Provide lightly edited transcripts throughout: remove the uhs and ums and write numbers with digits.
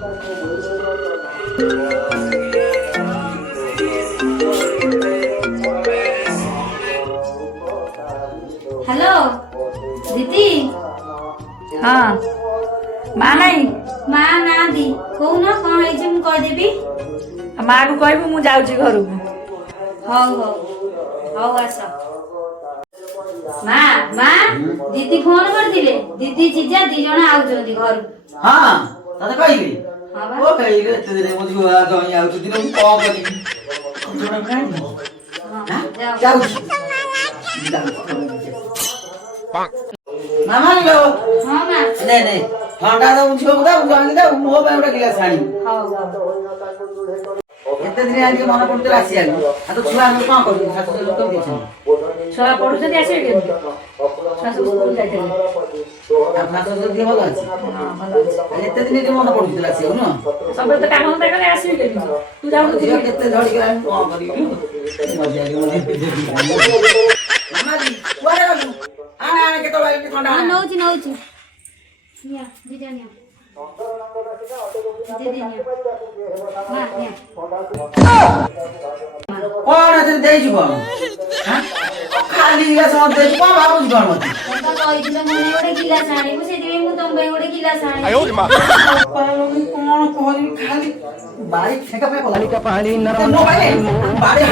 Hello दीदी। हाँ माँ नहीं माँ ना दी कौन कौन है मु कहदेवी। माँ को कहबू मु जाऊँ घर को। हौ हौ हौ आस। माँ माँ दीदी फोन कर दिले दीदी जीजा दी जण आउछंती घर। हाँ तते कहबी हां बा ओ कहले एते दिन मो छुआ जई आउछ दिन मु कम करी जोड़ा काढी हां जाओ जाऊ मामा लो हां माँ नहीं नहीं ठंडा तो मुझे बता जानी दे मो पे उडा गिलास आनी हौ एते दिन आनी मन पड़ते रासी आनी आ तो छुआ हम कोन करू सासु लोक देछन छुआ पढ़ुଛନ୍ତି ଆସିବେ କେମିତି? ଶାଶୁ ସ୍କୁଲ ଯାଇଥିଲେ। आ सासु जो दिए भलो अछि ହଁ ଭଲ ଅଛି। एते दिन जे मन पड़ुते रासी हो न ସବୁବେଳେ ତ କାମ ଧନ୍ଦା କଲେ ଆସିବେ କେମିତି? ତୁ ଯାଉଛୁ झियो केते झड़ी के हम कोन करी मजा मामा जी कुआरे गलु आने आने के तो लाइट ठंडा हां नौची नौची निया जीजा निया दीदी निया माँ निया कौन है दे जीव हां खाली गिलास मत दे कोन भाबु कोन मत तो कहिदिले मने गोटे गिलास आणी मु सेति मु तुम पे गोटे गिलास आणी। आयो रे मां कौन कहली खाली बारी फेंका पे कोला का पानी नरम मोबाइल बारी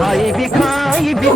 हाई भी खाई भी